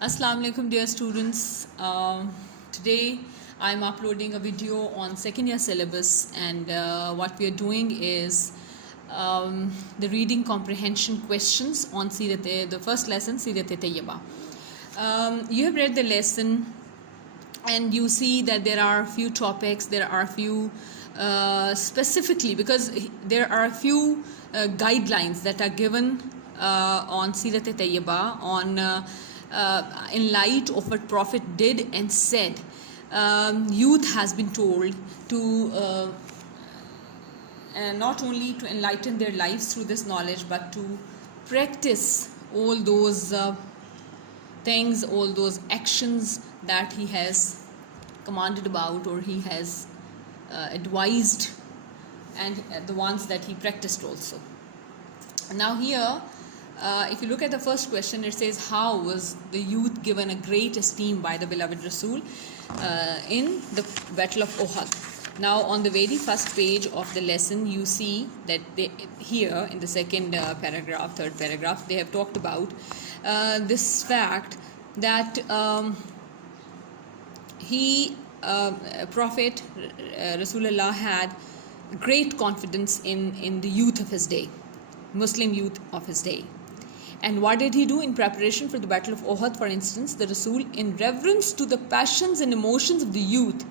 Assalamu alaikum dear students. Today I'm uploading a video on second year syllabus, and what we are doing is the reading comprehension questions on the first lesson, Sirat Tayyaba. You have read the lesson and you see that there are a few topics, there are a few specifically, because there are a few guidelines that are given on Sirat Tayyaba in light of what Prophet did and said. Youth has been told to not only to enlighten their lives through this knowledge, but to practice all those things, all those actions that he has commanded about, or he has advised, and the ones that he practiced also. Now here, if you look at the first question, it says, how was the youth given a great esteem by the beloved Rasul in the Battle of Uhud? Now on the very first page of the lesson, you see that here in the second paragraph, third paragraph, they have talked about this fact that Prophet Rasulullah had great confidence in the youth of his day, Muslim youth of his day. And what did he do in preparation for the Battle of Uhud? For instance, the Rasul, in reverence to the passions and emotions of the youth,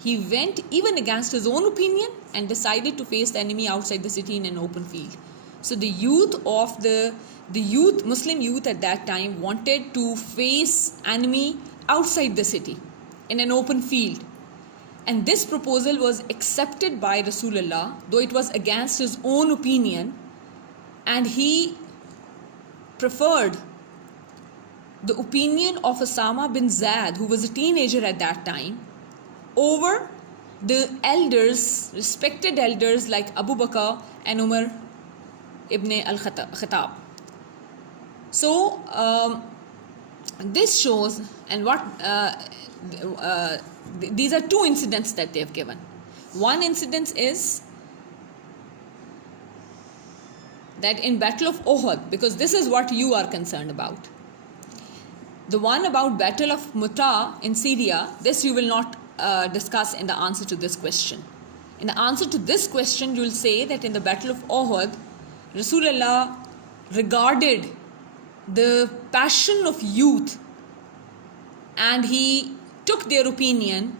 he went even against his own opinion and decided to face the enemy outside the city in an open field. So the Muslim youth at that time wanted to face enemy outside the city in an open field. And this proposal was accepted by Rasulullah, though it was against his own opinion, and he preferred the opinion of Osama bin Zaid, who was a teenager at that time, over the elders, respected elders like Abu Bakr and Umar ibn al-Khattab. So this shows, and these are two incidents that they have given. One incident is that in Battle of Uhud, because this is what you are concerned about. The one about Battle of Muta in Syria, this you will not discuss in the answer to this question. In the answer to this question, you will say that in the Battle of Uhud, Rasulullah regarded the passion of youth, and he took their opinion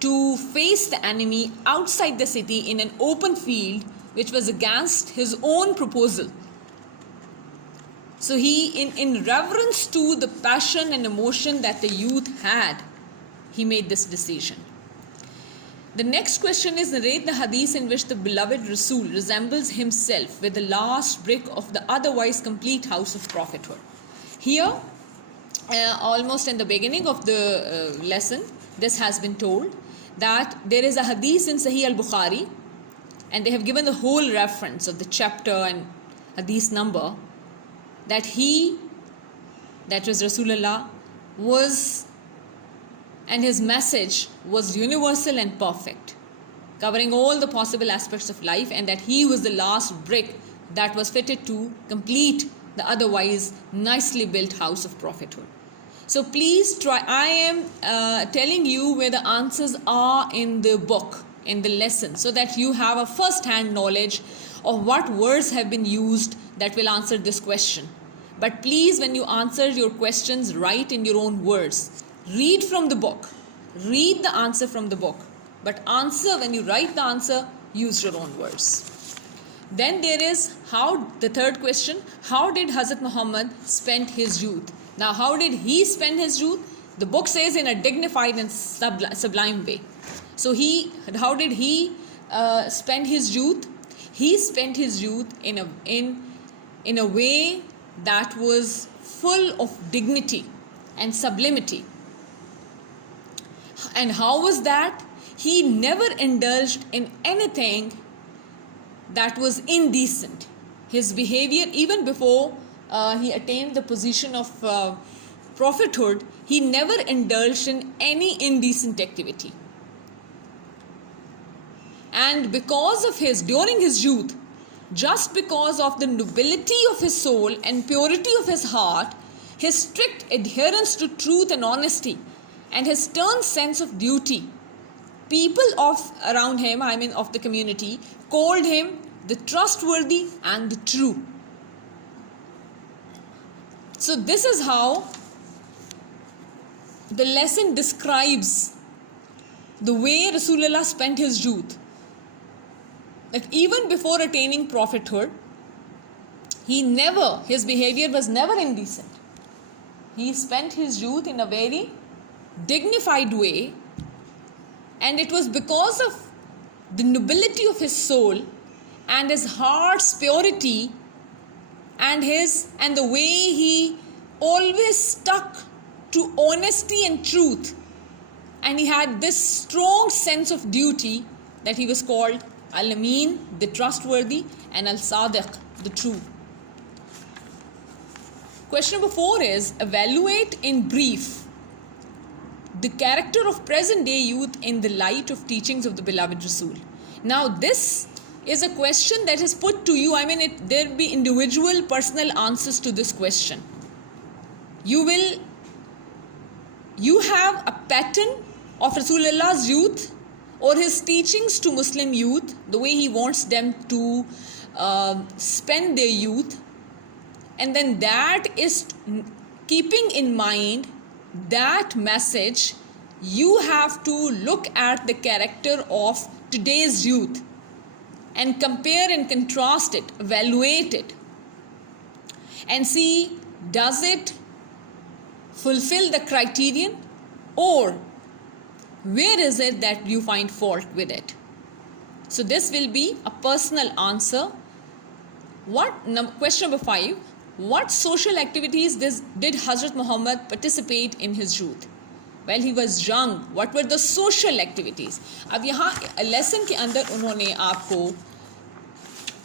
to face the enemy outside the city in an open field, which was against his own proposal. So he, in reverence to the passion and emotion that the youth had, he made this decision. The next question is, narrate the hadith in which the beloved Rasul resembles himself with the last brick of the otherwise complete house of prophethood. Here, almost in the beginning of the lesson, this has been told that there is a hadith in Sahih al-Bukhari, and they have given the whole reference of the chapter and hadith number, that was Rasulullah, and his message was universal and perfect, covering all the possible aspects of life, and that he was the last brick that was fitted to complete the otherwise nicely built house of prophethood. So please try, I am telling you where the answers are in the book, in the lesson, so that you have a first-hand knowledge of what words have been used that will answer this question. But please, when you answer your questions, write in your own words. Read from the book. Read the answer from the book. But answer, when you write the answer, use your own words. Then there is the third question, how did Hazrat Muhammad spend his youth? Now, how did he spend his youth? The book says in a dignified and sublime way. So how did he spend his youth? He spent his youth in a way that was full of dignity and sublimity. And how was that? He never indulged in anything that was indecent. His behavior, even before he attained the position of prophethood, he never indulged in any indecent activity. And because of during his youth, just because of the nobility of his soul and purity of his heart, his strict adherence to truth and honesty, and his stern sense of duty, people around him, of the community, called him the trustworthy and the true. So this is how the lesson describes the way Rasulullah spent his youth. That even before attaining prophethood, his behavior was never indecent. He spent his youth in a very dignified way, and it was because of the nobility of his soul and his heart's purity and the way he always stuck to honesty and truth, and he had this strong sense of duty, that he was called Al-Amin, the trustworthy, and Al-Sadiq, the true. Question number 4 is, evaluate in brief the character of present day youth in the light of teachings of the beloved Rasul. Now this is a question that is put to you. There will be individual personal answers to this question. You have a pattern of Rasulullah's youth or his teachings to Muslim youth, the way he wants them to spend their youth, and then that is keeping in mind that message. You have to look at the character of today's youth and compare and contrast it, evaluate it, and see, does it fulfill the criterion, or where is it that you find fault with it? So this will be a personal answer. Question number 5, what social activities did Hazrat Muhammad participate in his youth? While he was young, what were the social activities? अब यहाँ lesson के अंदर उन्होंने आपको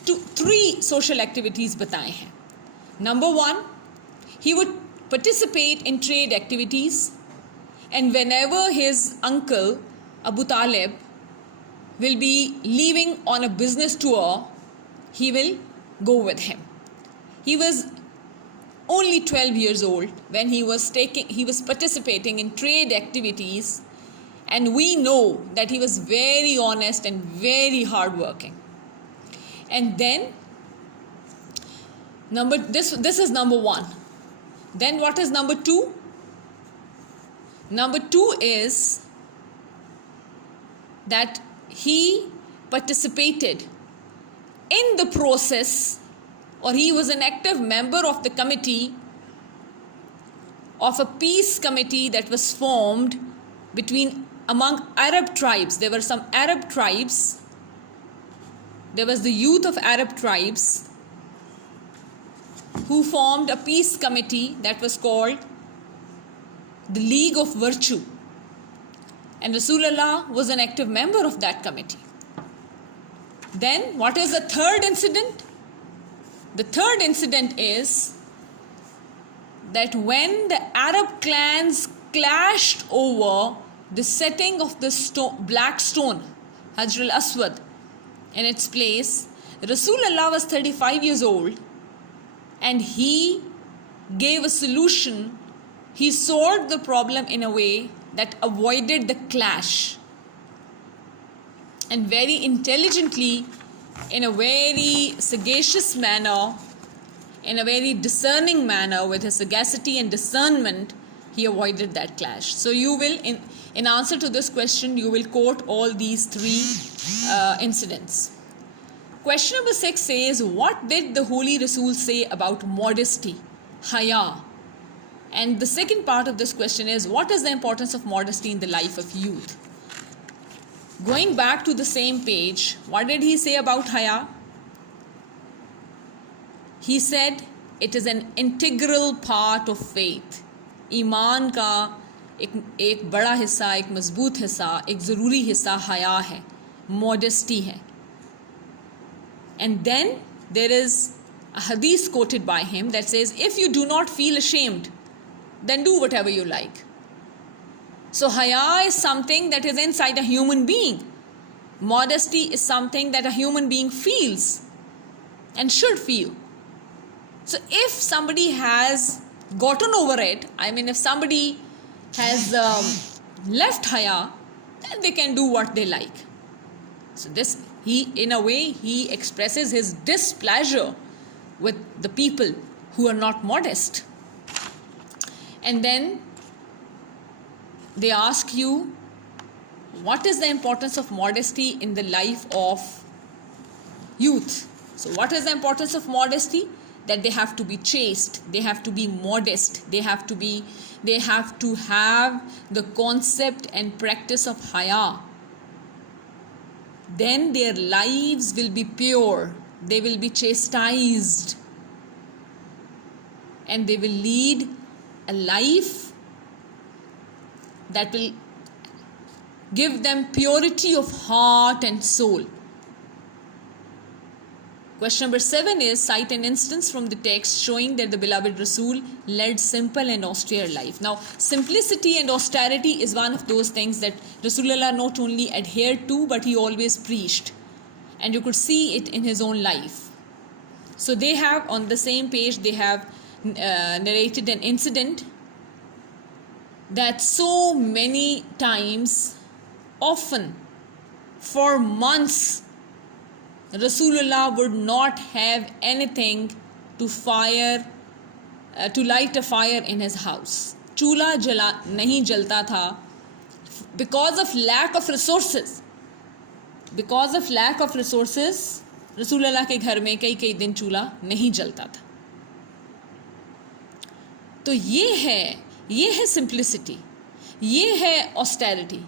3 social activities बताए हैं. Number 1, he would participate in trade activities, and whenever his uncle Abu Talib will be leaving on a business tour, he will go with him. He was only 12 years old when he was participating in trade activities, and we know that he was very honest and very hardworking. And then this is number 1. Then what is number 2? Number 2 is that he participated in the process, or he was an active member of the committee of a peace committee that was formed among Arab tribes. There were some Arab tribes. There was the youth of Arab tribes who formed a peace committee that was called the League of Virtue, and Rasulullah was an active member of that committee. Then what is the third incident? The third incident is that when the Arab clans clashed over the setting of the black stone, Hajar al-Aswad, in its place, Rasulullah was 35 years old, and he gave a solution. He solved the problem in a way that avoided the clash, and very intelligently, in a very sagacious manner, in a very discerning manner, with his sagacity and discernment, he avoided that clash. So you will, in answer to this question, you will quote all these 3 incidents. Question number 6 says, what did the Holy Rasul say about modesty, haya? And the second part of this question is, what is the importance of modesty in the life of youth? Going back to the same page, what did he say about haya? He said, it is an integral part of faith. ईमान का एक बड़ा हिस्सा, एक मजबूत हिस्सा, एक ज़रूरी हिस्सा हया है, modesty है. And then there is a hadith quoted by him that says, if you do not feel ashamed, then do whatever you like. So haya is something that is inside a human being. Modesty is something that a human being feels and should feel. So if somebody has gotten over it, I mean, if somebody has left haya, then they can do what they like. So this, he, in a way, he expresses his displeasure with the people who are not modest. And then they ask you, what is the importance of modesty in the life of youth? So what is the importance of modesty? That they have to be chaste, they have to be modest, they have to have the concept and practice of haya. Then their lives will be pure, they will be chastised, and they will lead a life that will give them purity of heart and soul. Question number 7 is, cite an instance from the text showing that the beloved Rasul led simple and austere life. Now, simplicity and austerity is one of those things that Rasulullah not only adhered to, but he always preached. And you could see it in his own life. So they have, on the same page, they have narrated an incident that so many times, often, for months, Rasulullah would not have anything to light a fire in his house. Chula nahi jalta tha because of lack of resources. Because of lack of resources, Rasulullah के घर में कई दिन चूल्हा नहीं जलता था. तो ये है सिंप्लिसिटी, ये है ऑस्टेरिटी,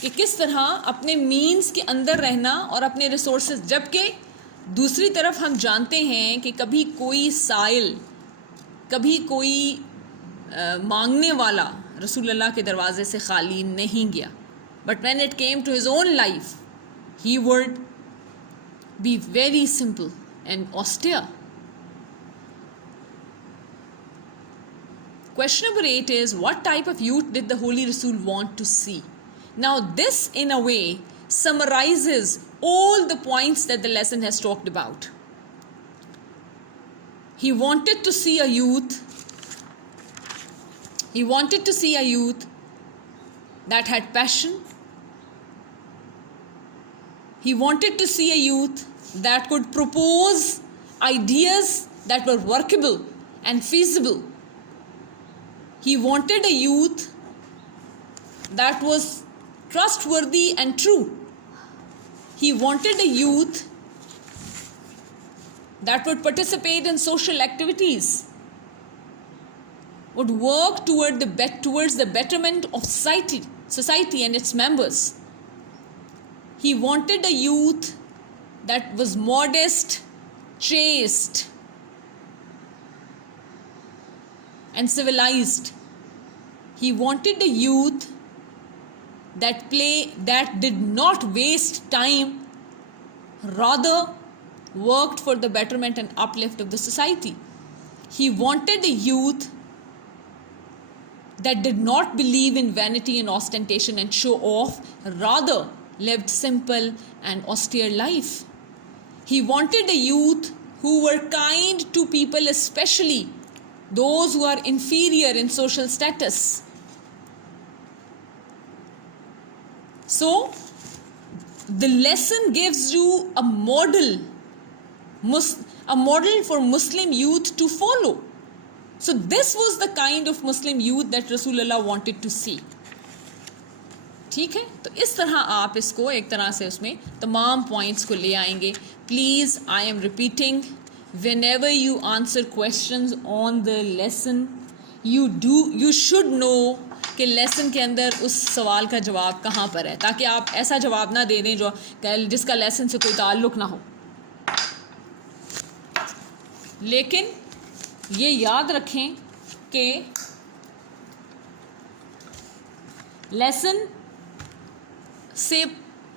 कि किस तरह अपने मीन्स के अंदर रहना और अपने रिसोर्सेज. जबकि दूसरी तरफ हम जानते हैं कि कभी कोई साइल, कभी कोई मांगने वाला रसूलुल्लाह के दरवाजे से खाली नहीं गया. But when it came to his own life, he would be very simple and austere. Question number 8 is, what type of youth did the Holy Rasul want to see? Now this, in a way, summarizes all the points that the lesson has talked about. He wanted to see a youth that had passion. He wanted to see a youth that could propose ideas that were workable and feasible. He wanted a youth that was trustworthy and true. He wanted a youth that would participate in social activities, would work towards the betterment of society and its members. He wanted a youth that was modest, chaste, and civilized. He wanted a youth that did not waste time, rather worked for the betterment and uplift of the society. He wanted a youth that did not believe in vanity and ostentation and show off, rather lived simple and austere life. He wanted a youth who were kind to people, especially those who are inferior in social status. So, the lesson gives you a model for Muslim youth to follow. So, this was the kind of Muslim youth that Rasulullah wanted to see. ठीक है, तो इस तरह आप इसको एक तरह से उसमें तमाम पॉइंट्स को ले आएंगे. Please, I am repeating, whenever you answer questions on the lesson, you should know कि लेसन के अंदर उस सवाल का जवाब कहाँ पर है, ताकि आप ऐसा जवाब ना दे दें जिसका लेसन से कोई ताल्लुक़ ना हो. लेकिन ये याद रखें कि लेसन से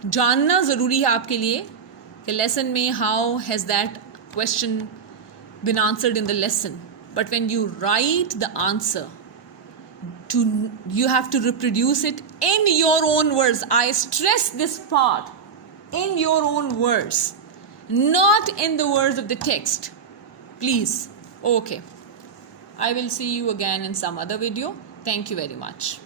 जानना ज़रूरी है आपके लिए कि लेसन में how has that question been answered in the lesson. But when you write the answer, you have to reproduce it in your own words. I stress this part, in your own words, not in the words of the text. please. Okay, I will see you again in some other video. Thank you very much.